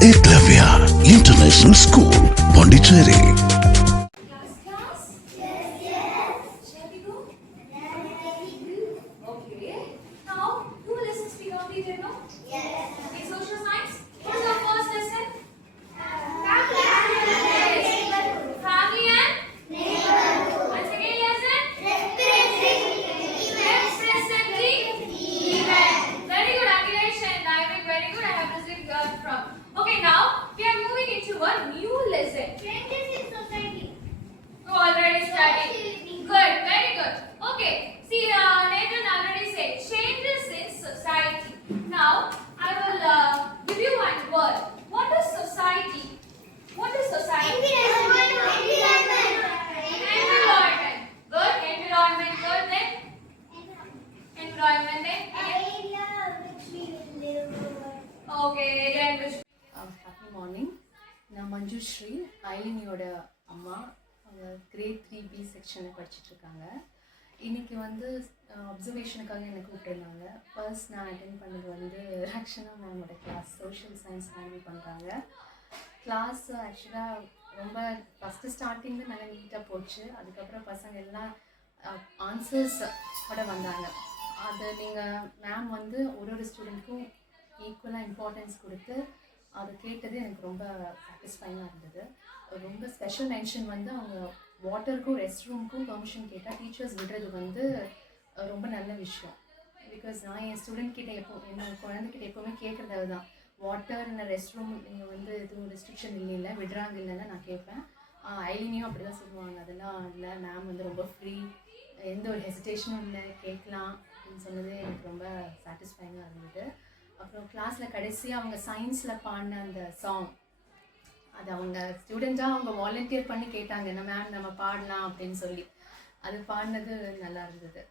Eklavya International School, Pondicherry. Okay, now we are moving into a new lesson. Changes in society. You already studied. Good, very good. Okay, see, Nathan already said changes in society. Now, I will give you one word. What is society? What is society? Environment. Environment. Good. Environment. Good. Then environment. Then area which we live. okay. Area in which happy morning. நான் மஞ்சுஸ்ரீ, ஐலினியோட அம்மா. அவங்க great 3B செக்ஷனில் படிச்சுட்ருக்காங்க. இன்றைக்கி வந்து அப்சர்வேஷனுக்காக எனக்கு கூப்பிட்டுருந்தாங்க. First நான் attend பண்ணது வந்து ரக்ஷனா மேமோட கிளாஸ், சோஷியல் சயின்ஸ் ஹேண்டில் பண்ணுறாங்க. கிளாஸ் ஆக்சுவலாக ரொம்ப ஃபஸ்ட்டு ஸ்டார்டிங்கில் நல்லா நீட்டாக போச்சு. அதுக்கப்புறம் பசங்க எல்லாம் ஆன்சர்ஸ் கூட வந்தாங்க. அது நீங்கள் மேம் வந்து ஒரு ஸ்டூடெண்ட்க்கும் ஈக்குவலாக இம்பார்ட்டன்ஸ் கொடுத்து அதை கேட்டது எனக்கு ரொம்ப சாட்டிஸ்ஃபைங்காக இருந்தது. ரொம்ப ஸ்பெஷல் மென்ஷன் வந்து அவங்க வாட்டருக்கும் ரெஸ்ட் ரூமுக்கும் பெர்மிஷன் கேட்டால் டீச்சர்ஸ் விடுறது வந்து ரொம்ப நல்ல விஷயம். பிகாஸ் நான் என் ஸ்டூடெண்ட் கிட்டே என்னோட குழந்தைகிட்ட எப்போவுமே கேட்குறது அதுதான், வாட்டர் இல்லை ரெஸ்ட் ரூம் நீங்கள் வந்து எதுவும் ரெஸ்ட்ரிக்ஷன் இல்லைல்ல, விடுறாங்க இல்லைன்னு நான் கேட்பேன். ஐலினியும் அப்படி தான் சொல்லுவாங்க, அதெல்லாம் இல்லை மேம் வந்து ரொம்ப ஃப்ரீ, எந்த ஒரு ஹெசிடேஷனும் இல்லை, கேட்கலாம் அப்படின்னு சொன்னது எனக்கு ரொம்ப சாட்டிஸ்ஃபைங்காக இருந்தது. அப்புறம் கிளாஸில் கடைசியாக அவங்க சயின்ஸில் பாடின அந்த சாங், அது அவங்க ஸ்டூடெண்ட்டாக அவங்க வாலண்டியர் பண்ணி கேட்டாங்க, என்ன மேம் நம்ம பாடலாம் அப்படின்னு சொல்லி, அது பாடினது நல்லா இருந்தது.